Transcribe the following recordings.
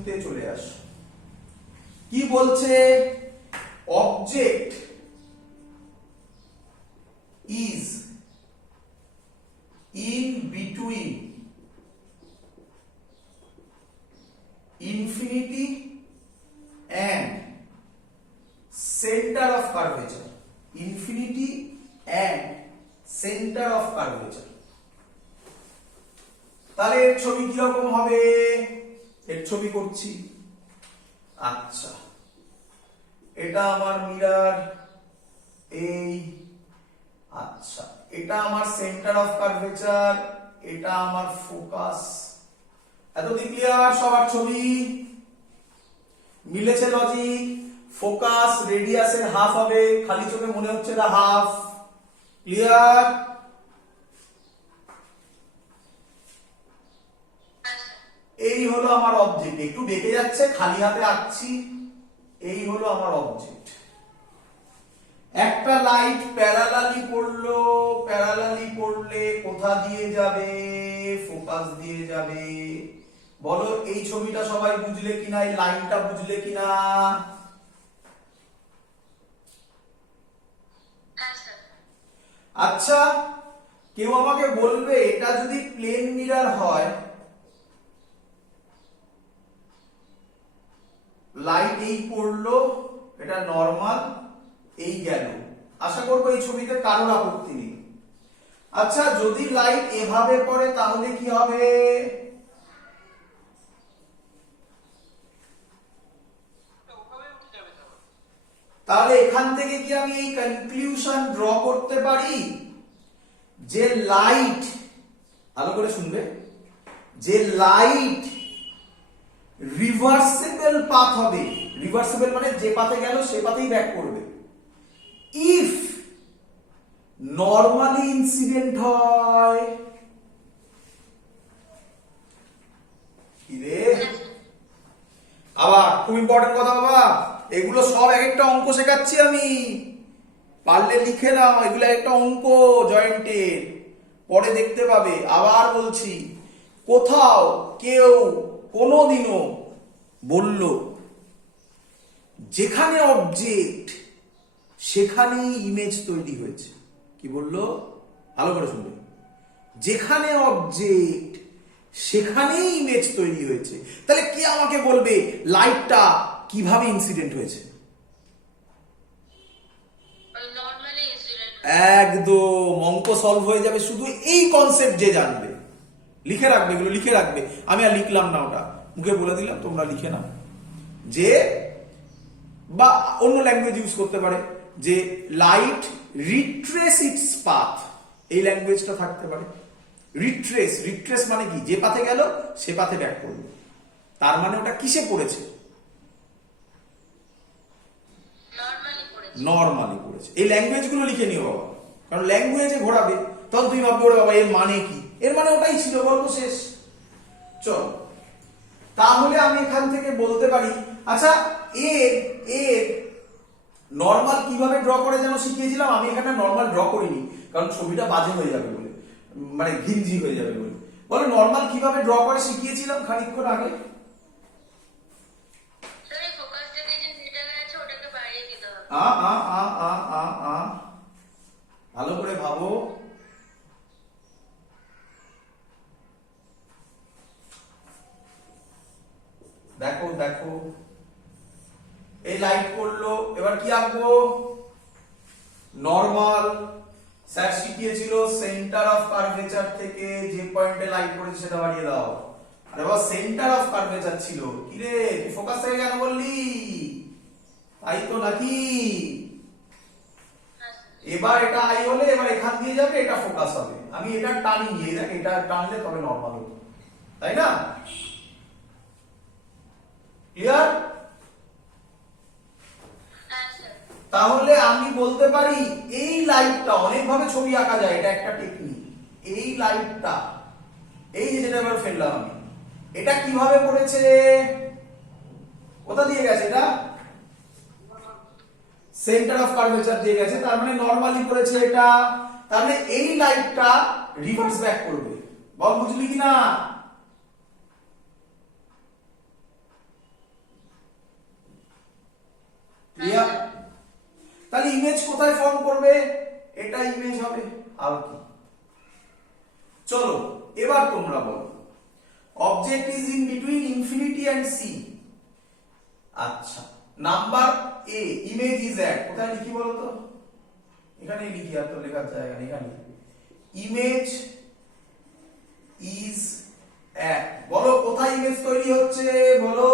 মুহূর্তে চলে আস। কি বলছে? Object is in between infinity and center of curvature. Infinity and center of curvature. তাহলে এর ছবি কি রকম হবে? এর ছবি করছি। আচ্ছা, এটা আমার মিরর, এই, আচ্ছা এটা আমার সেন্টার অফ কার্ভেচার, এটা আমার ফোকাস। এতদিন ক্লিয়ার? সবার ছবি মিলেছে? লজিক? ফোকাস রেডিয়াসের হাফ হবে, খালি চোখে মনে হচ্ছে না হাফ। ক্লিয়ার? এই হলো আমার অবজেক্ট। একটু বেঁকে যাচ্ছে, খালি হাতে আঁকছি। এই হলো আমার অবজেক্ট। একটা লাইট প্যারালালি পড়লো, প্যারালালি পড়লে কোথা দিয়ে যাবে? ফোকাস দিয়ে যাবে। বলো এই ছবিটা সবাই বুঝলে কিনা? এই লাইনটা বুঝলে কিনা? আচ্ছা, কেউ আমাকে বলবে এটা যদি প্লেন মিরর হয়, লাইট এই পড়লো, এটা নরমাল, এই গেল। আশা করবো এই ছবিতে কারোর আপত্তি নেই। আচ্ছা, যদি লাইট এভাবে পড়ে তাহলে কি হবে? তাহলে এখান থেকে কি আমি এই কনক্লুশন ড্র করতে পারি যে লাইট, ভালো করে শুনবে, যে লাইট রিভার্সিবল পাথ হবে। রিভার্সিবল মানে যে পাথে গেল সে পাথেই ব্যাক করবে। ইফ নরমালি ইনসিডেন্ট হয়, কি রে? আবার খুব ইম্পর্টেন্ট কথা বাবা, এগুলো সব এক একটা অঙ্ক শেখাচ্ছি আমি, পারলে লিখে নাও। এগুলো একটা অঙ্ক জয়েন্টের, পরে দেখতে পাবে। আবার বলছি, কোথাও কেউ কোনোদিনও বলল যেখানে অবজেক্ট সেখানেই ইমেজ তৈরি হয়েছে। কি বললো? ভালো করে শুনবে। যেখানে অবজেক্ট সেখানেই ইমেজ তৈরি হয়েছে। তাহলে কে আমাকে বলবে লাইটটা কিভাবে ইনসিডেন্ট হয়েছে? একদম অঙ্ক সলভ হয়ে যাবে শুধু এই কনসেপ্ট যে জানবে। লিখে রাখবে, এগুলো লিখে রাখবে। আমি আর লিখলাম না, ওটা মুখে বলে দিলাম, তোমরা লিখে নাও। যে বা অন্য ল্যাঙ্গুয়েজ ইউজ করতে পারে, যে লাইট রিট্রেস ইটস পাথ, এই ল্যাঙ্গুয়েজটা থাকতে পারে। রিট্রেস, রিট্রেস মানে কি? যে পাথে গেল সে পাথে ব্যাক করবে। তার মানে ওটা কিসে পড়েছে? নরমালি পড়েছে। এই ল্যাঙ্গুয়েজ গুলো লিখে নিও বাবা, কারণ ল্যাঙ্গুয়েজে ঘোরাবে তখন তুমি ভাববে ওরে বাবা এর মানে কি? এর মানে ওটাই ছিল, গল্প শেষ। চল, তাহলে আমি এখান থেকে বলতে পারি, আচ্ছা এর নরমাল কিভাবে ড্র করে যেন শিখিয়েছিলাম। আমি এখানে নরমাল ড্র করিনি, কারণ ছবিটা বাজে হয়ে যাবে বলে, মানে ঘিঞ্জি হয়ে যাবে বলে। বলো নরমাল কিভাবে ড্র করে শিখিয়েছিলাম খানিকক্ষণ আগে? ভালো করে ভাবো। দেখো দেখো, এই লাইট পড়লো, এবার কি আঁকবো? নরমাল। স্যার শিখিয়েছিল সেন্টার অফ কার্ভেচার থেকে যে পয়েন্টে লাইট পড়েছে সেটা বাড়িয়ে দাও। আরে বাবা, সেন্টার অফ কার্ভেচার ছিল। কি রে, তুই ফোকাস থেকে কেন বললি? তাই তো নাকি? এবার এটা আই হলে এবার এখান দিয়ে যাবে, এটা ফোকাস হবে। আমি এটা টানি নিয়ে, দেখ এটা টানলে তবে নরমাল হবে, তাই না? ক্লিয়ার? তাহলে আমি বলতে পারি এই লাইটটা, অনেকভাবে ছবি আঁকা যায়, এটা একটা টেকনিক। এই লাইটটা, এই যেটা এবার ফেললাম আমি, এটা কিভাবে পড়েছে? কোথা দিয়ে গেছে? এটা সেন্টার অফ কার্ভেচার দিয়ে গেছে, তার মানে নরমালি পড়েছে এটা। তার মানে এই লাইটটা রিভার্স ব্যাক করবে। বল বুঝলি কিনা? কোথায় ফর্ম করবে, এটা ইমেজ হবে, আর কি। চলো এবার তোমরা বলো, object is in between infinity and C. আচ্ছা, number A, image is at, কোথায় লিখি বলো তো, এখানে লিখি, আর তো লেখার জায়গা নেই, এখানে ইমেজ ইজ অ্যাট, বলো কোথায় ইমেজ তৈরি হচ্ছে, বলো।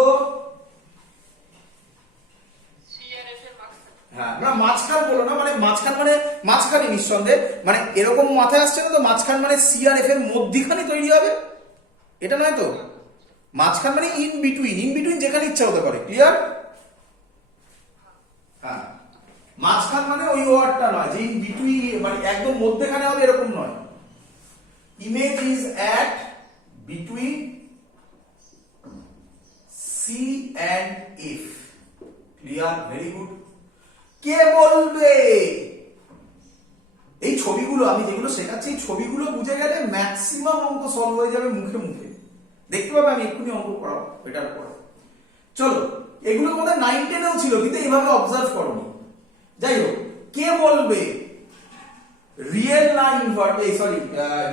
হ্যাঁ, না মাঝখান বলো না, মানে মাঝখান মানে মাঝখানে নিঃসন্দেহে, মানে এরকম মাথায় আসছে না তো, মাঝখান মানে সি আর এফ এর মধ্যিখানে তৈরি হবে, এটা নয় তো। মাঝখান মানে ইন বিটুইন, ইন বিটুইন যেখানে ইচ্ছা হতে পারে, ক্লিয়ার? হ্যাঁ, মাঝখান মানে ওই ওয়ার্ডটা নয় যে ইন বিটুইন মানে একদম মধ্যখানে হবে এরকম নয়। Image is at between C and F, clear, very good. কে বলবে? এই ছবিগুলো আমি যেগুলো শেখাচ্ছি, এই ছবিগুলো বুঝে গেলে ম্যাক্সিমাম অঙ্ক সলভ হয়ে যাবে মুখে মুখে, দেখতে পাবে আমি এক্ষুনি অঙ্ক করাবো এটার পরে। চলো, এগুলো তোমাদের 9 10 এও ছিল, কিন্তু এইভাবে অবজার্ভ করোনি। যাই হোক, কে বলবে রিয়েল না ইনভার্ট, সরি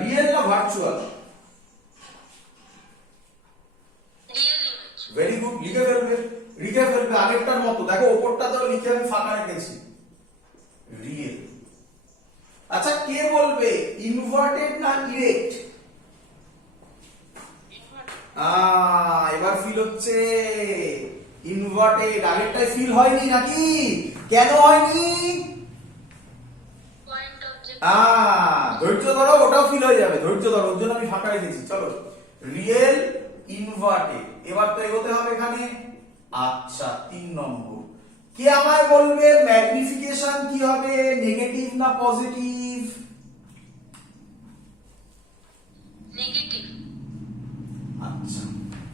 রিয়েল না ভার্চুয়াল? ভেরি গুড, লিখে ফেলবে, লিখে ফেলবে আগেরটার মতো। দেখো ওপরটা তো লিখে আমি ফাঁকা রেখেছি, রিয়েল। আচ্ছা, কে বলবে ইনভার্টেড না ইরেক্ট? এবার ফিল হচ্ছে, ইনভার্টেড। আগেরটাই ফিল হয়নি নাকি? কেন হয়নি? ধৈর্য ধরো, ওটাও ফিল হয়ে যাবে, ধৈর্য ধরো, ওর জন্য আমি ফাঁকা রেখেছি। চলো, রিয়েল ইনভার্টেড, এবার তো এগোতে হবে এখানে। আচ্ছা, 3 নম্বর, কে আমায় বলবে ম্যাগনিফিকেশন কি হবে, নেগেটিভ না পজিটিভ? নেগেটিভ। আচ্ছা,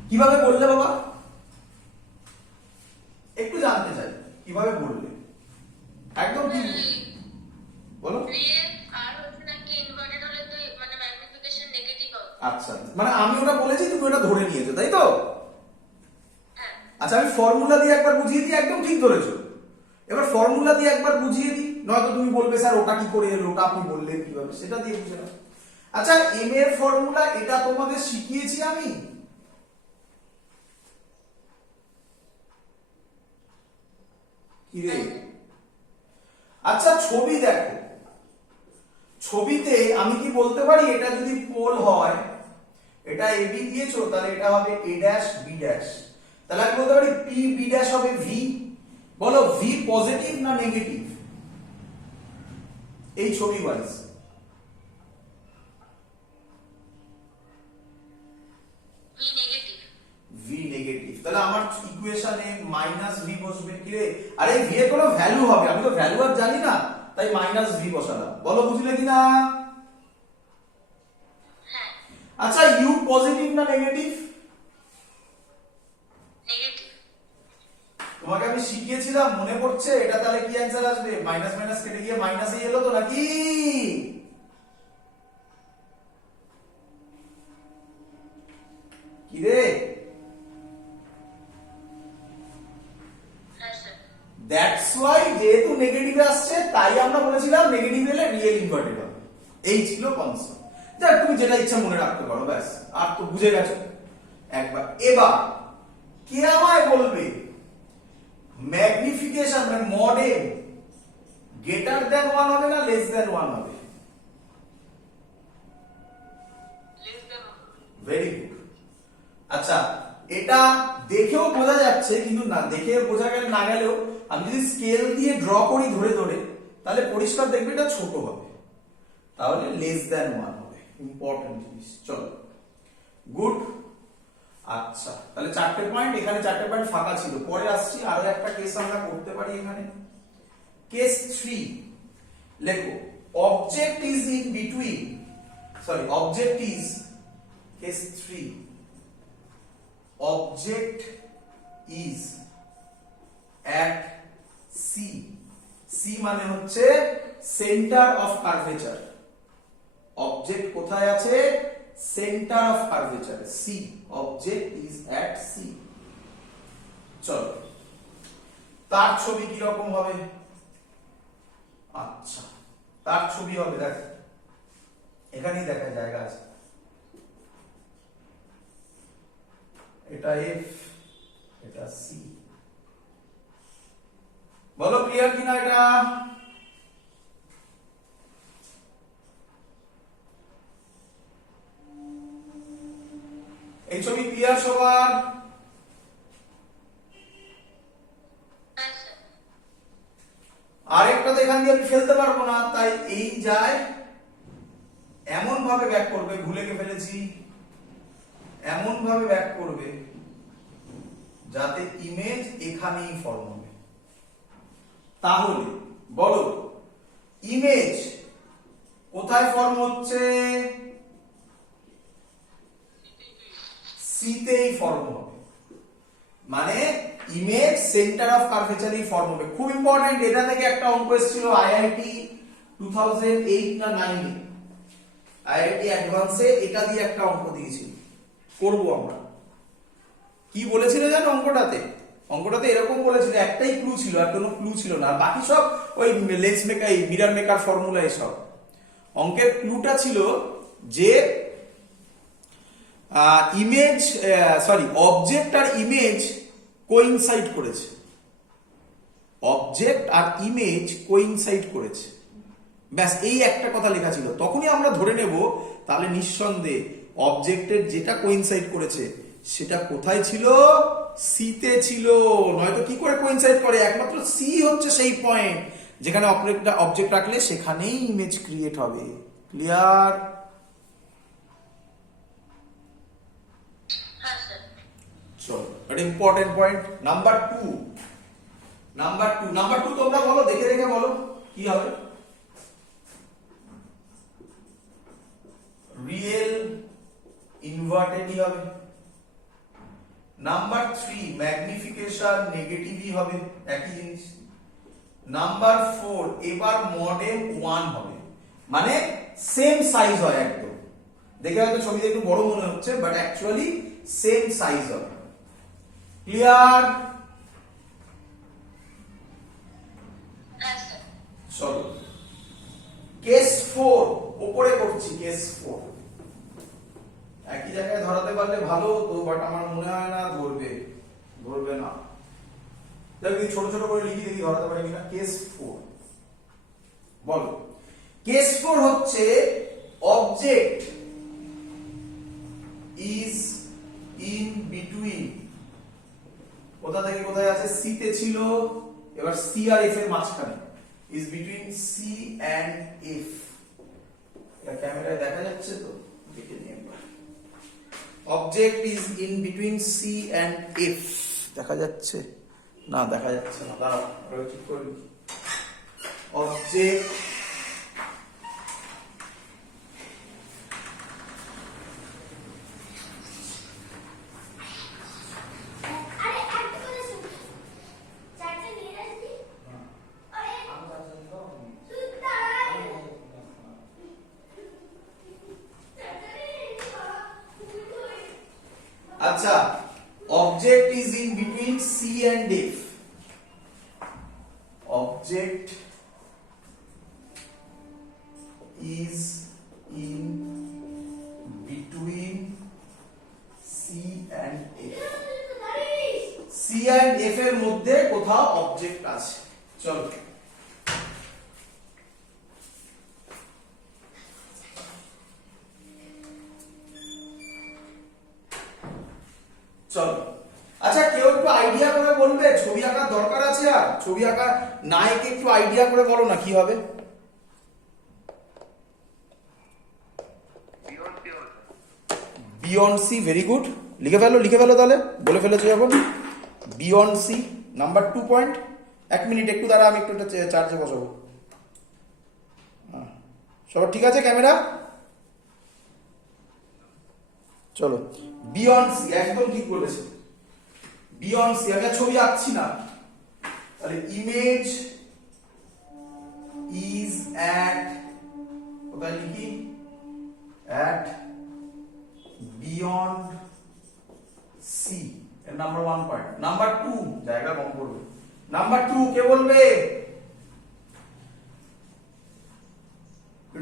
কিভাবে বললে বাবা, একটু জানতে চাই কিভাবে বললে, একদম ঠিক বলো। রিয়েল আর হচ্ছে নাকি ইনভার্টেড হলে তো মানে ম্যাগনিফিকেশন নেগেটিভ হবে। আচ্ছা, মানে আমি ওটা বলেছি, তুমি ওটা ধরে নিয়েছো, তাই তো? হ্যাঁ। আচ্ছা, আমি ফর্মুলা দিয়ে একবার বুঝিয়ে দিই, একদম ঠিক ধরেছো। এবার ফর্মুলা দিয়ে একবার বুঝিয়ে দিই, নয়তো তুমি বলবে স্যার ওটা কি করে এলো, ওটা আপনি বললেন কিভাবে, সেটা দিয়ে বুঝে নাও। আচ্ছা, এম এর ফর্মুলা এটা তোমাদের শিখিয়েছি আমি? কি রে? আচ্ছা, ছবি দেখো, ছবিতে আমি কি বলতে পারি, এটা যদি পোল হয়, এটা এ বি দিয়েছো, তাহলে এটা হবে এ ড্যাশ বি ড্যাশ, তাহলে আমি বলতে পারি পি বি ড্যাশ হবে ভি। বলো ভি পজিটিভ না নেগেটিভ এই ছবি wise? V negative. V negative, তাহলে আমার ইকুয়েশনে মাইনাস ভি বসবে। কি রে, আরে ভি এর কোনো ভ্যালু হবে, আমি তো ভ্যালু আর জানি না, তাই মাইনাস ভি বসালাম। বলো বুঝলে কিনা? হ্যাঁ। আচ্ছা, ইউ পজিটিভ না নেগেটিভ? নেগেটিভ। তোমাকে আমি শিখিয়েছিলাম, মনে পড়ছে? এটা তাহলে কি অ্যান্সার আসবে? মাইনাস মাইনাস কেটে গিয়ে মাইনাসই এলো তো নাকি? কি রে? হ্যাঁ স্যার। দ্যাটস ওয়াই, যেহেতু নেগেটিভ আসছে তাই আমরা বলেছিলাম নেগেটিভ এলে রিয়েল ইনভার্টেড হবে, এই ছিল কনসেপ্ট। যাক, তুমি যেটা ইচ্ছা মনে রাখতে পারো, ব্যাস, আর তো বুঝে গেছো একবার। এবার কে আমায় বলবে ম্যাগনিফিকেশন মানে মডেল গ্রেটার দ্যান 1 হবে না লেস দ্যান 1 হবে? Less than. Very good. আচ্ছা, এটা দেখেও বোঝা যাচ্ছে, কিন্তু না দেখে বোঝা গেল না গেলেও আমি যদি স্কেল দিয়ে ড্র করি ধরে ধরে, তাহলে পরিষ্কার দেখবে এটা ছোট হবে, তাহলে লেস দ্যান 1 হবে। ইম্পর্টেন্ট জিনিস। চলো, গুড। আচ্ছা, তাহলে 4টে পয়েন্ট, এখানে 4টে পয়েন্ট ফাঁকা ছিল, পরে আসছি। আরো একটা কেস আমরা করতে পারি এখানে। কেস 3 লেখো, object is in between, sorry object is, case 3, object is at C, C মানে হচ্ছে সেন্টার অফ কার্ভেচার। অবজেক্ট কোথায় আছে? Centre of curvature, C, object is at C। চলো, তার ছবি কি রকম হবে? আচ্ছা, তার ছবি হবে, দেখ এখানেই দেখার জায়গা আছে। এটা এফ, এটা সি। বলো ক্লিয়ার কিনা এটা? এই ছবি ক্লিয়ার সবার? হ্যাঁ স্যার। আরেকটা তো এখান দিয়ে আমি ফেলতে পারবো না, তাই এই যায় এমন ভাবে ব্যাক করবে, ভুলে কে ফেলেছি, এমন ভাবে ব্যাক করবে যাতে ইমেজ এখানেই ফর্ম হবে। তাহলে বলো ইমেজ কোথায় ফর্ম হচ্ছে? সিতেই ফর্ম হবে, মানে ইমেজ সেন্টার অফ কার্ভেচারই ফর্ম হবে। খুব ইম্পর্টেন্ট, এটা থেকে একটা অঙ্ক এসেছিল আইআইটি 2008 না 9 এ, আইআইটি অ্যাডভান্সে এটা দিয়ে একটা অঙ্ক দিয়েছিল, করব আমরা। কি বলেছিল জানো অঙ্কটাতে? অঙ্কটাতে এরকম বলেছিল, একটাই ক্লু ছিল, আর কোনো ক্লু ছিল না, বাকি সব ওই lens maker, mirror maker formula এসব। অঙ্কের ক্লুটা ছিল যে ইমেজ, সরি, অবজেক্ট আর ইমেজ কোইনসাইড করেছে, অবজেক্ট আর ইমেজ কোইনসাইড করেছে, ব্যাস এই একটা কথা লেখা ছিল। তখনই আমরা ধরে নেব তাহলে নিঃসন্দেহে অবজেক্টের যেটা কোইনসাইড করেছে সেটা কোথায় ছিল? সিতে ছিল। নয়তো কি করে কোইনসাইড করে? একমাত্র সি হচ্ছে সেই পয়েন্ট যেখানে অবজেক্ট রাখলে সেখানেই ইমেজ ক্রিয়েট হবে। ক্লিয়ার? হ্যাঁ স্যার। চলো, এটা important point. Number two, number two তোমরা বলো, দেখে দেখে বলো কি হবে। রিয়েল ইনভার্টেডই হবে। নাম্বার থ্রি ম্যাগনিফিকেশন নেগেটিভই হবে, একই জিনিস। নাম্বার ফোর এবার মডেল 1 হবে, মানে সেম সাইজ হয় একদম। দেখে হয়তো ছবিতে একটু বড় মনে হচ্ছে, বাট অ্যাকচুয়ালি সেম সাইজ হবে। ক্লিয়ার? হ্যাঁ স্যার। চলো কেস 4 উপরে করছি। কেস 4 একই জায়গায় ধরাতে পারলে ভালো হতো, বাট আমার মনে হয় না ধরবে না। দেখি ছোট ছোট করে লিখি, দেখি ধরাতে পারি কিনা। কেস 4 বলো। কেস 4 হচ্ছে অবজেক্ট ইজ ইন বিটুইন, কোথা থেকে কোথায় আছে? সি তে ছিল, এবার সি আর এফ এর মাঝখানে, is between C and F. এটা ক্যামেরায় দেখা যাচ্ছে তো? দেখে নিই একবার। Object is in between C and F. দেখা যাচ্ছে না? দেখা যাচ্ছে না, দাঁড়াও ঠিক করে লিখি। অবজেক্ট আচ্ছা, object is in between C and F. Object is in between C and F. C and F এর মধ্যে কোথাও অবজেক্ট আছে। চলো চলো। আচ্ছা, কেউ একটু আইডিয়া করে বলবে? ছবি আঁকার দরকার আছে, আর ছবি আঁকা না এঁকে একটু আইডিয়া করে বলো না কি হবে। Beyond C, very good. লিখে ফেলো তাহলে, বলে ফেলেছো যখন। Beyond C number 2 point. 1 minute একটু দাঁড়া, আমি একটু চার্জে বসাবো। সবার ঠিক আছে ক্যামেরা? চলো, বিয়ন্ড সি একদম ঠিক বলেছে। বিয়ন্ড সি, আমি আর ছবি আঁকছি না, তাহলে ইমেজ ইজ অ্যাট, কোথায় লিখি? অ্যাট বিয়ন্ড সি, এর নাম্বার 1 পয়েন্ট। নাম্বার 2, জায়গা কম পড়বে। নাম্বার 2 কে বলবে?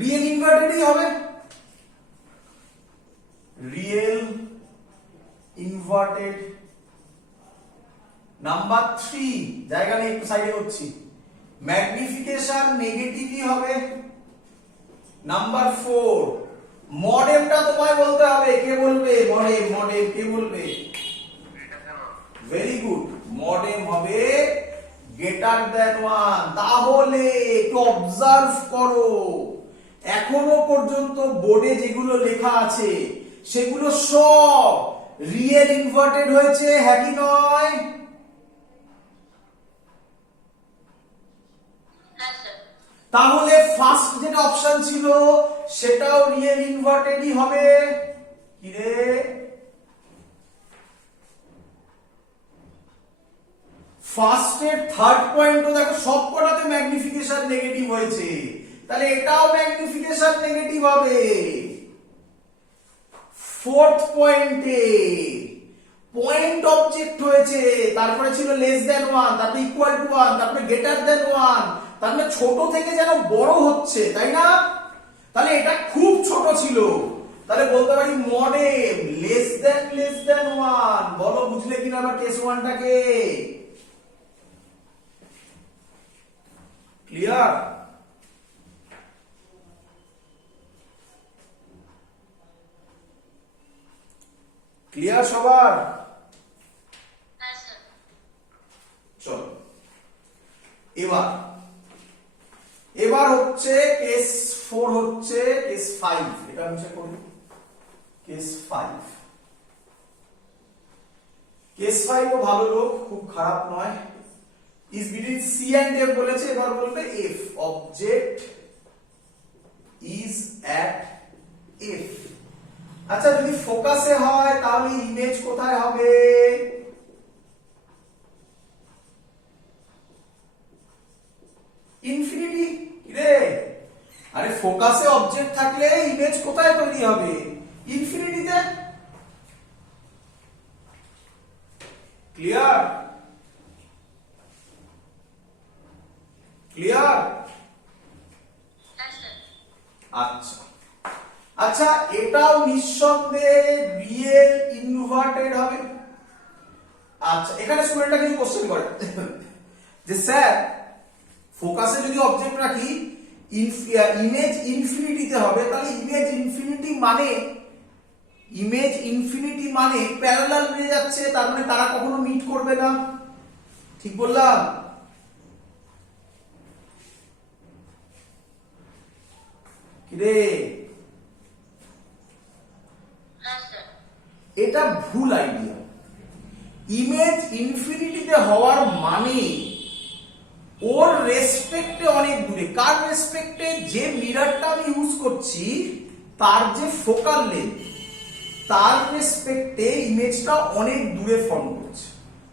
রিয়েল ইনভার্টেডই হবে, রিয়েল ইনভার্টেড। নাম্বার 3 জায়গা নেই, একটু সাইডে করছি, ম্যাগনিফিকেশন নেগেটিভই হবে। নাম্বার 4 মডেমটা তোমায় বলতে হবে, কে বলবে? মডেম, মডেম কে বলবে? ভেরি গুড, মডেম হবে গ্রেটার দ্যান 1। তাহলে একটু অবজার্ভ করো, এখনো পর্যন্ত বোর্ডে যেগুলো লেখা আছে সেগুলো সব রিয়েল ইনভার্টেড হয়েছে, হ্যাঁ কি নয়? হ্যাঁ স্যার। তাহলে ফার্স্ট যেটা অপশন ছিল সেটাও রিয়েল ইনভার্টেডই হবে। কি রে? ফার্স্টের থার্ড পয়েন্টও দেখো সবকটাতে ম্যাগনিফিকেশন নেগেটিভ হয়েছে, তাহলে এটাও ম্যাগনিফিকেশন নেগেটিভ হবে। ফোর্থ পয়েন্টে পয়েন্ট অবজেক্ট হয়েছে, তারপরে ছিল লেস দ্যান 1, তারপরে ইকুয়াল টু 1, তারপরে গ্রেটার দ্যান 1, তারপরে ছোট থেকে যেন বড় হচ্ছে, তাই না? তাহলে এটা খুব ছোট ছিল, তাহলে বলতে পারি মডেম লেস দ্যান 1। বলো বুঝলে কিনা আবার কেস 1টাকে? ক্লিয়ার? ক্লিয়ার সবার? হ্যাঁ স্যার। চলো এবার হচ্ছে কেস 4, হচ্ছে কেস 5। এটা মুছে করি, কেস 5। কেস 5 ও ভালো লোক, খুব খারাপ নয়। Is between C and F বলেছে, এবার বলবে F, object is at F. আচ্ছা যদি ফোকাসে হয় তাহলে ইমেজ কোথায় হবে? ইনফিনিটি রে। আরে ফোকাসে অবজেক্ট থাকলে ইমেজ কোথায় তৈরি হবে? ইনফিনিটিতে। ক্লিয়ার? ক্লিয়ার? হ্যাঁ স্যার। আচ্ছা আচ্ছা, এটাও নিঃসন্দেহে রিয়েল ইনভার্টেড হবে। আচ্ছা এখানে স্টুডেন্টরা কিছু কোশ্চেন করে যে স্যার ফোকাসে যদি অবজেক্ট রাখি ইমেজ ইনফিনিটিতে হবে, তাহলে ইমেজ ইনফিনিটি মানে প্যারালাল বেরিয়ে যাচ্ছে, তার মানে তারা কখনো মিট করবে না। ঠিক বললাম? কিরে? হ্যাঁ স্যার। এটা ভুল আইডিয়া। ইমেজ ইনফিনিটিতে হওয়ার মানে ওর রেসপেক্টে অনেক দূরে। কার রেসপেক্টে? যে মিররটা আমি ইউজ করছি তার যে ফোকাল লেন্থ, তার রেসপেক্টে ইমেজটা অনেক দূরে ফর্ম করছে,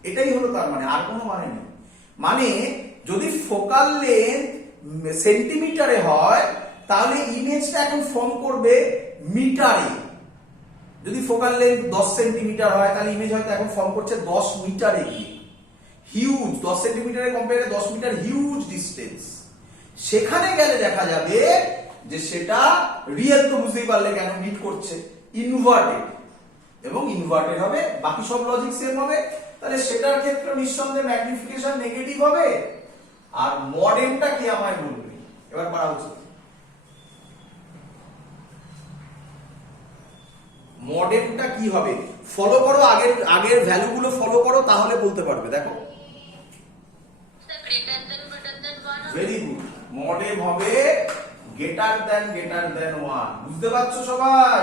এটাই হলো তার মানে, আর কোনো মানে নেই। মানে যদি ফোকাল লেন্থ সেন্টিমিটারে হয় তাহলে ইমেজটা এখন ফর্ম করবে মিটারে। যদি ফোকাল লেন্থ 10 সেন্টিমিটার হয় তাহলে ইমেজ হয়তো এখন ফর্ম করছে 10 মিটারে গিয়ে। হিউজ, 10 সেন্টিমিটারের কম্পেয়ারে 10 মিটার হিউজ ডিস্টেন্স। সেখানে গেলে দেখা যাবে যে সেটা রিয়েল, তো বুঝতেই পারলে কেন মিট করছে, ইনভার্টেড। এবং ইনভার্টেড হবে, বাকি সব লজিক সেম হবে, তাহলে সেটার ক্ষেত্রে নিঃসন্দেহে ম্যাগনিফিকেশন নেগেটিভ হবে। আর মডেমটা কি আমায় বলবে এবার পারা উচিত। মডেমটা কি হবে? ফলো করো, আগের ভ্যালুগুলো ফলো করো, তাহলে বলতে পারবে। দেখো sir greater than 1। Very good, modem হবে গ্রেটার দেন 1। বুঝতে পারছো সবাই?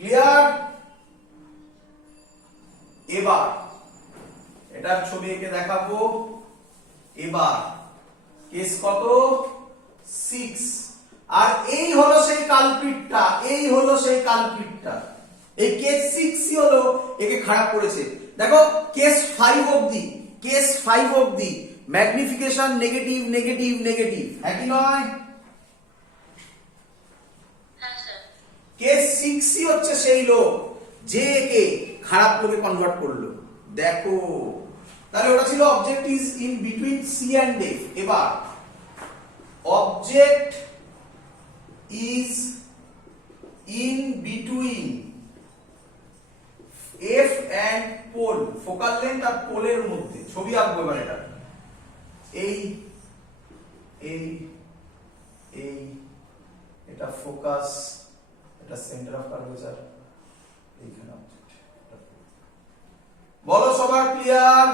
ক্লিয়ার? এবার এটার ছবি এঁকে দেখাবো। এবার কেস কত? 6। আর এই হলো সেই কালপ্রিটটা, এই কেস 6ই হলো একে খারাপ করেছে। দেখো কেস 5 অবধি ম্যাগনিফিকেশন নেগেটিভ নেগেটিভ নেগেটিভ, হ্যাঁ কি নয়? হ্যাঁ স্যার। কেস 6ই হচ্ছে সেই লোক যে একে খারাপ লোকে কনভার্ট করলো। দেখো তাহলে ওটা ছিল object is in between C and F. এবার object is in between f and pole, focal length আর পোলের মধ্যে। ছবি আঁকবো এবার এটা, এই এই এই এটা ফোকাস, এটা সেন্টার অফ কার্ভেচার, এইখানে অবজেক্ট। বলো সবার ক্লিয়ার?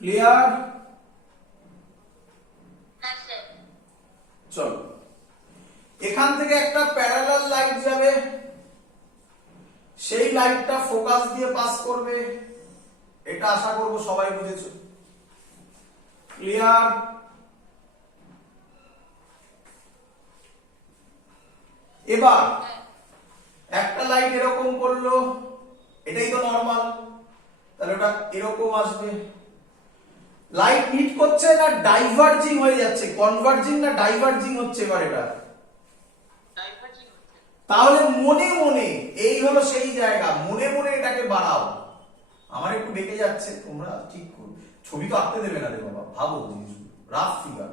ক্লিয়ার? হ্যাঁ স্যার। চলো, এখান থেকে একটা প্যারালাল লাইট যাবে, সেই লাইটটা ফোকাস দিয়ে পাস করবে, এটা আশা করব সবাই বুঝেছো। ক্লিয়ার? এবার একটা লাইট এরকম করলো, এটাই তো নরমাল, তাহলে ওটা এরকম আসবে। লাইট মিট করছে না ডাইভার্জিং হয়ে যাচ্ছে, কনভার্জিং না ডাইভার্জিং হচ্ছে এবার এটা? ডাইভার্জিং হচ্ছে। তাহলে মনে মনে, এই হলো সেই জায়গা, মনে মনে এটাকে বাড়াও। আমার একটু বেঁকে যাচ্ছে, তোমরা ঠিক করো, ছবি তো আঁকতে দেবে না রে বাবা, ভাবো জিনিসগুলো, রাফ ফিগার।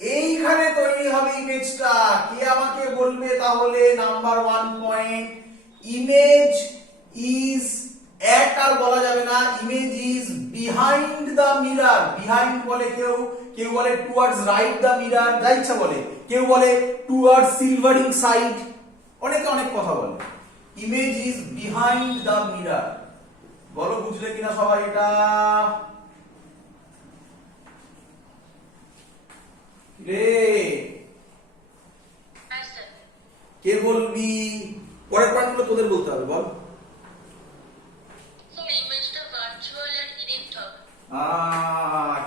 এইখানে তৈরি হবে ইমেজটা, কে আমাকে বলবে তাহলে? Number 1 point, image is at, আর বলা যাবে না, image is behind the mirror. Behind বলে কেউ, কেউ বলে টুয়ার্ডস রাইট দ্য মিরর, যা ইচ্ছা বলে, কেউ বলে টুয়ার্ডস সিলভারিং সাইড, অনেকে অনেক কথা বলে। Image is behind the mirror. বলো বুঝলে কিনা সবাই এটা? রে হ্যাঁ স্যার। কে বলবি? পরের পয়েন্টগুলো তোদের বলতে হবে, বল। স্যার ইমেজটা ভার্চুয়াল আর ডিরেক্ট হবে।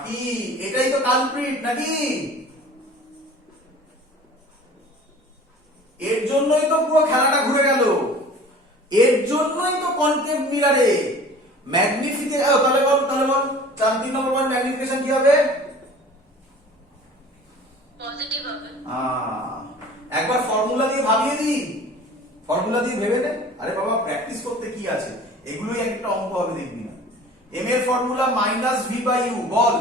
কি এটাই তো কালপ্রিট নাকি? এর জন্যই তো পুরো খেলাটা ঘুরে গেল, এর জন্যই তো কনকেভ মিররে ম্যাগনিফিকেশন। তাহলে বল 3 নম্বর পয়েন্ট, ম্যাগনিফিকেশন কি হবে? পজিটিভ হবে। একবার ফর্মুলা দিয়ে ভাবিয়ে দি, ফর্মুলা দিয়ে ভেবে নে। আরে বাবা প্র্যাকটিস করতে কি আছে, এগুলোই একটা অঙ্ক হবে, দেখবি না। এম এর formula minus v by u, বল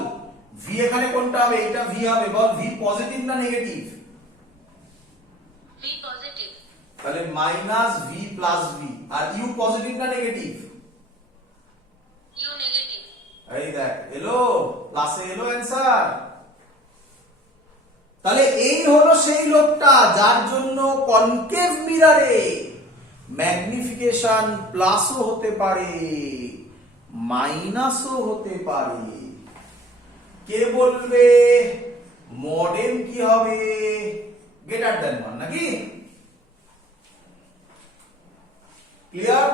ভি এখানে কোনটা হবে? এটা ভি হবে, বল ভি পজিটিভ না নেগেটিভ? V positive. তাহলে মাইনাস ভি প্লাস ভি, আর ইউ পজিটিভ না নেগেটিভ? U negative. এই দেখ এলো, প্লাসে এলো অ্যান্সার। তাহলে এই হলো সেই লোকটা যার জন্য কনকেভ মিররে ম্যাগনিফিকেশন প্লাসও হতে পারে, মাইনাসও হতে পারে। কে বলবে মডেম কি হবে? গ্রেটার দ্যান 1 নাকি? ক্লিয়ার?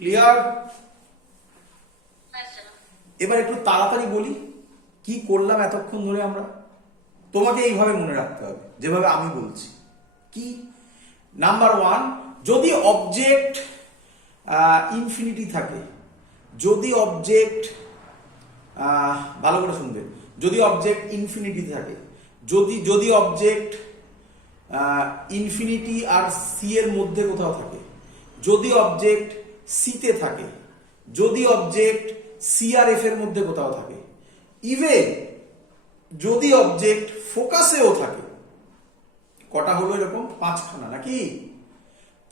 ক্লিয়ার? হ্যাঁ স্যার। এবার একটু তাড়াতাড়ি বলি কি করলাম এতক্ষণ ধরে আমরা। তোমাকে এইভাবে মনে রাখতে হবে যেভাবে আমি বলছি। কি? নাম্বার 1, যদি অবজেক্ট ইনফিনিটি থাকে, যদি অবজেক্ট, ভালো করে শুনবে, যদি অবজেক্ট ইনফিনিটি থাকে, যদি অবজেক্ট ইনফিনিটি আর সি এর মধ্যে কোথাও থাকে, যদি অবজেক্ট সিতে থাকে, যদি অবজেক্ট সি আর এফ এর মধ্যে কোথাও থাকে, ইভেন যদি অবজেক্ট ফোকাসেও থাকে। কটা হলো এরকম? 5খানা নাকি?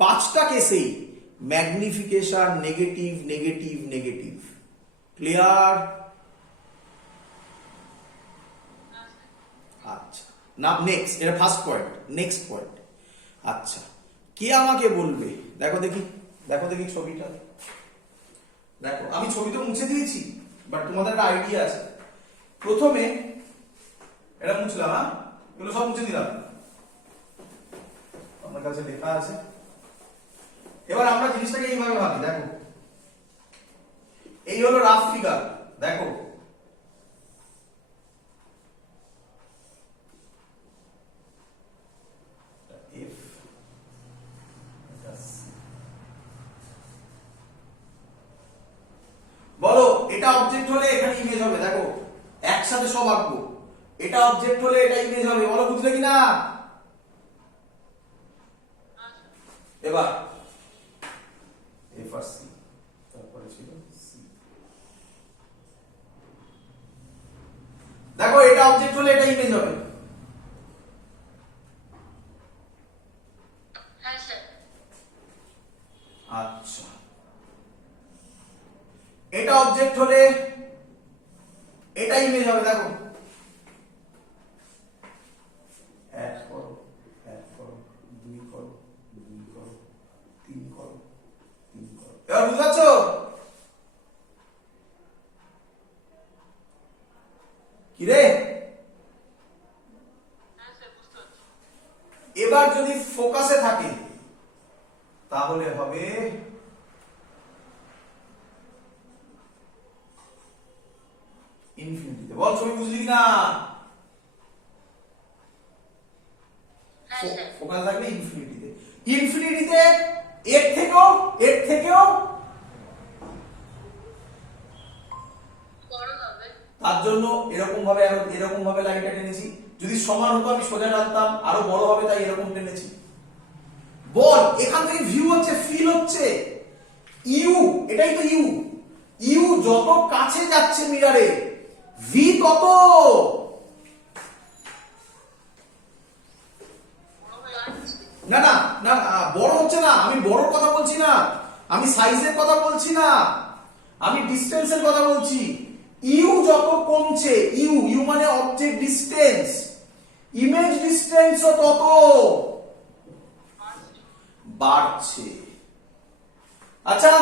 5টা কেসেই magnification negative negative negative. Clear? আচ্ছা, না নেক্সট, এটা ফার্স্ট পয়েন্ট, নেক্সট পয়েন্ট। আচ্ছা, কে আমাকে বলবে? দেখো দেখি, দেখো দেখি ছবিটা দেখো। আমি ছবি তো মুছে দিয়েছি, বাট তোমাদের একটা আইডিয়া আছে। প্রথমে এটা মুছলাম, হ্যাঁ এগুলো সব মুছে দিলাম, আমার কাছে লেখা আছে। এবার আমরা জিনিসটাকে এইভাবে ভাবি, দেখো এই হলো রাফ ফিগার, দেখো বলো এটা অবজেক্ট হলে এখানে ইমেজ হবে, দেখো একসাথে সব আঁকবো। এটা অবজেক্ট হলে এটা ইমেজ হবে, বলো বুঝলে কিনা? এবার দেখো এটা অবজেক্ট হলে এটা ইমেজ হবে। হ্যাঁ স্যার। আচ্ছা, এটা অবজেক্ট হলে এটা ইমেজ হবে। দেখো এক করো, এক করো, দুই করো, দুই করো, তিন করো, তিন করো। এবার বুঝতে পারছো? কি রে? হ্যাঁ স্যার বুঝতে পারছি। এবার যদি ফোকাসে থাকে তাহলে হবে ইনফিনিটিতে। বল ছবি বুঝলি না? হ্যাঁ স্যার। ফোকাস থাকলে ইনফিনিটিতে। ইনফিনিটিতে এর থেকেও বড় হবে। তার জন্য এরকম ভাবে লাইনটা টেনেছি। যদি সমান হতো আমি সোজা টানতাম, আরো বড় হবে তাই এরকম টেনেছি। বল এখান থেকে ভিউ হচ্ছে, ফিল হচ্ছে ইউ, এটাই তো ইউ। ইউ যত কাছে যাচ্ছে মিররে, ভি তত বড় হয়ে যাচ্ছে। না না না বড় হচ্ছে না। আমি বড়র কথা বলছি না, আমি সাইজের কথা বলছি না, আমি ডিসটেন্সের কথা বলছি। ইউ যত কমছে, ইউ ইউ মানে অবজেক্ট ডিসটেন্স, ইমেজ ডিসটেন্সও তত বাড়ছে। আচ্ছা,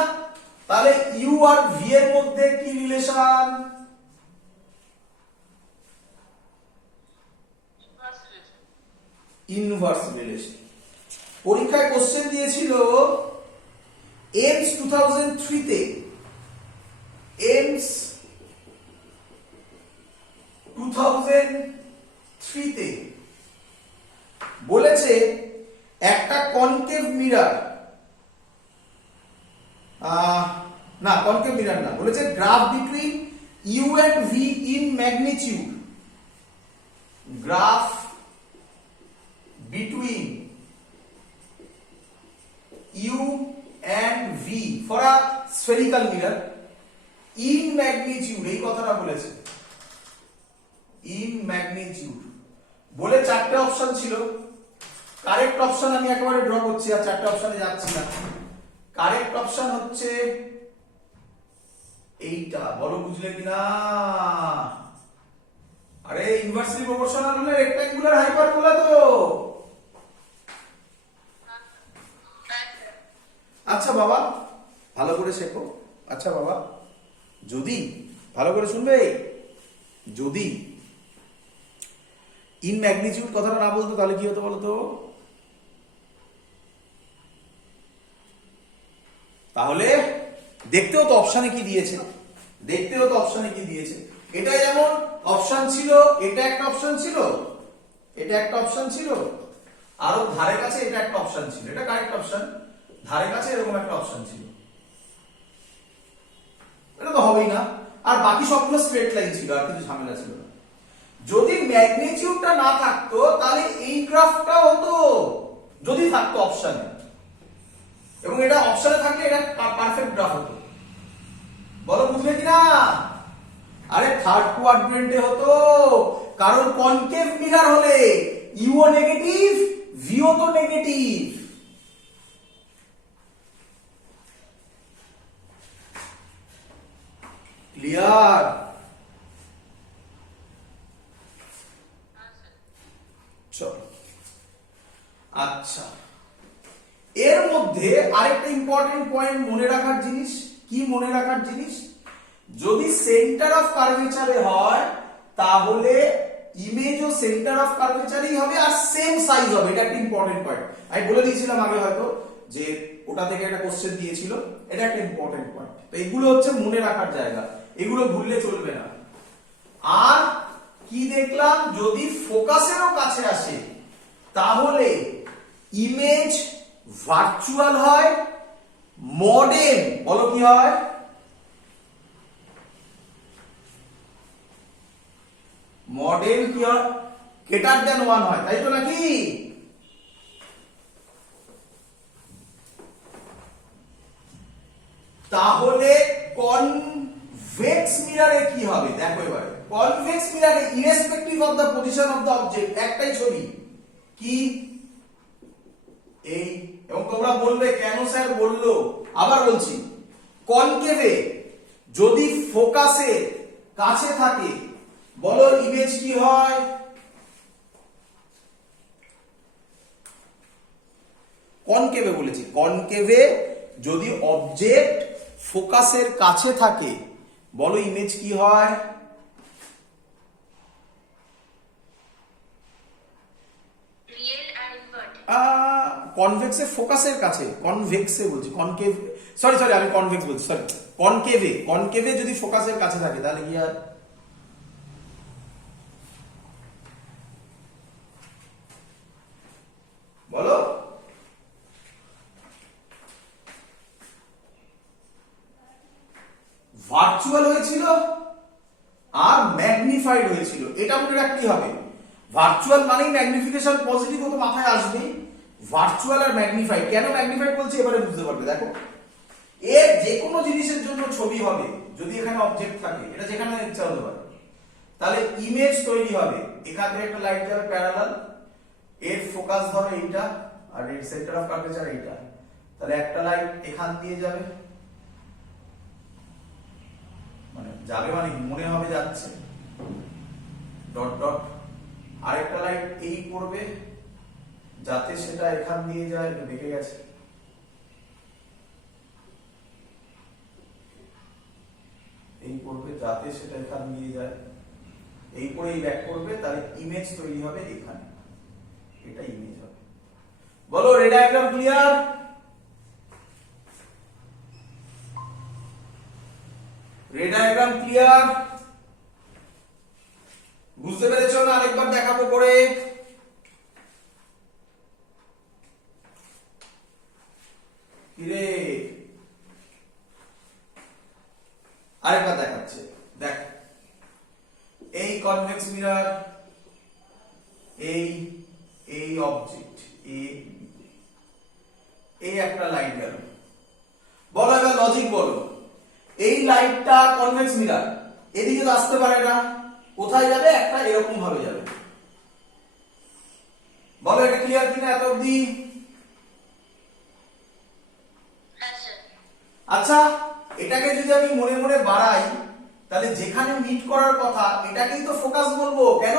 তাহলে ইউ আর ভি এর মধ্যে কি রিলেশন? Inverse relation. পরীক্ষায় কোশ্চেন দিয়েছিল এইমস 2003 তে, এইমস 2003 তে বলেছে একটা কনকেভ মিরর, না কনকেভ মিরর না, বলেছে graph between U and V in magnitude, graph between u and v for a spherical mirror in magnitude, এই কথাটা বলেছে in magnitude বলে চারটে অপশন ছিল। কারেক্ট অপশন আমি একেবারে ড্র করছি, আর চারটে অপশনে যাচ্ছি না। কারেক্ট অপশন হচ্ছে এইটা। বলো বুঝলে কিনা? আরে ইনভার্সলি প্রপোর্শনাল হলে রেক্ট্যাঙ্গুলার হাইপারবোলা তো। আচ্ছা বাবা ভালো করে শেখো। আচ্ছা বাবা, যদি ভালো করে শুনবে, যদি ইন ম্যাগনিটিউড কথাটা না বলতো তাহলে কি হতো বলতো? তাহলে দেখতেও তো অপশনে কি দিয়েছে, দেখতেও তো অপশনে কি দিয়েছে। এটা যেমন অপশন ছিল, এটা একটা অপশন ছিল, এটা একটা অপশন ছিল, আরো ধারে কাছে এটা একটা অপশন ছিল। এটা কারেক্ট অপশন। ধারে কাছে এরকম একটা অপশন ছিল, এটা তো হবেই না। আর বাকি সবগুলো স্ট্রেট লাইন ছিল, আর কিছু ঝামেলা ছিল না। যদি ম্যাগনিটিউডটা না থাকতো তাহলে এই গ্রাফটা হতো, যদি থাকতো অপশনে, এবং এটা অপশনে থাকলে এটা পারফেক্ট গ্রাফ হতো। বলো বুঝলে কিনা? আরে থার্ড কোয়াড্রেন্টে হতো, কারণ কনকেভ মিরর হলে ইউও নেগেটিভ, ভিও তো নেগেটিভ। ক্লিয়ার? চলো আচ্ছা, এর মধ্যে আরেকটা ইম্পর্টেন্ট পয়েন্ট মনে রাখার জিনিস কি, মনে রাখার জিনিস, যদি সেন্টার অফ কার্ভেচারে হয় তাহলে ইমেজও সেন্টার অফ কার্ভেচারেই হবে আর সেম সাইজ হবে। এটা একটা ইম্পর্টেন্ট পয়েন্ট। আমি বলে দিয়েছিলাম আগে হয়তো যে ওটা থেকে একটা কোশ্চেন দিয়েছিল, এটা একটা ইম্পর্টেন্ট পয়েন্ট। তো এগুলো হচ্ছে মনে রাখার জায়গা, এগুলো ভুললে চলবে না। আর কি দেখলাম, যদি ফোকাসেরও কাছে আসে তাহলে ইমেজ ভার্চুয়াল হয়, মডেল বলো কি হয়, মডেল কি হয়, গ্রেটার দ্যান 1 হয়, তাই তো নাকি? তাহলে কনভেক্স মিররে কি হবে দেখো এবারে। কনভেক্স মিররে irrespective of the position of the object একটাই ছবি কি এই, এবং তোমরা বলবে কেন স্যার বললো, আবার বলছি কনকেভে যদি ফোকাসের কাছে থাকে বলো ইমেজ কি হয়, কনকেভে বলেছি, কনকেভে যদি অবজেক্ট ফোকাসের কাছে থাকে বলো ইমেজ কি হয়, রিয়েল আর ইনভার্টেড। কনভেক্সের ফোকাসের কাছে, কনভেক্সে বলছি, কনকেভ সরি সরি আমি কনভেক্স বলছি, সরি কনকেভে, কনকেভে যদি ফোকাসের কাছে থাকে তাহলে কি আর বলো, ভার্চুয়াল হয়েছিল আর ম্যাগনিফাইড হয়েছিল, এটা মনে রাখতেই হবে। ভার্চুয়াল মানেই ম্যাগনিফিকেশন পজিটিভ তো মাথায় আসবে, ভার্চুয়াল আর ম্যাগনিফাইড, কেন ম্যাগনিফাইড বলছি এবারে বুঝতে পারবে। দেখো এর যে কোনো জিনিসের জন্য ছবি হবে যদি এখানে অবজেক্ট থাকে, এটা যেখানে ইচ্ছা হতে পারে, তাহলে ইমেজ তৈরি হবে। এখান থেকে একটা লাইট যাবে প্যারালাল, এর ফোকাস ধরো এইটা আর এর সেন্টার অফ কার্ভেচার এইটা, তাহলে একটা লাইট এখান দিয়ে যাবে, মানে যাবে মানে মনে হবে যাচ্ছে ডট ডট, আরেকটা লাইট এই পড়বে যাতে সেটা এখান দিয়ে যায়, দেখে গেছে, এই পড়বে যাতে সেটা এখান দিয়ে যায়, এই পরে এই ব্যাক করবে, তাহলে ইমেজ তৈরি হবে এখানে, এটা ইমেজ হবে। বলো রে ডায়াগ্রাম ক্লিয়ার, রে ডায়াগ্রাম ক্লিয়ার, বুঝতে পেরেছো না? আরেকবার দেখাবো করে, কিরে আরেকবার দেখাচ্ছে, দেখ এই কনভেক্স মিরর, এই এই অবজেক্ট এই একটা লাইট গেল, বলো এবার লজিক বলো, এই লাইটটা কনভেক্স মিরর এদিকে তো আসতে পারে না, কোথায় যাবে? একটা এরকম ভাবে যাবে, বলো এটা ক্লিয়ার কিনা এত অবধি? হ্যাঁ স্যার। আচ্ছা এটাকে যদি আমি মনে মনে বাড়াই তাহলে যেখানে মিট করার কথা এটাকেই তো ফোকাস বলবো, কেন?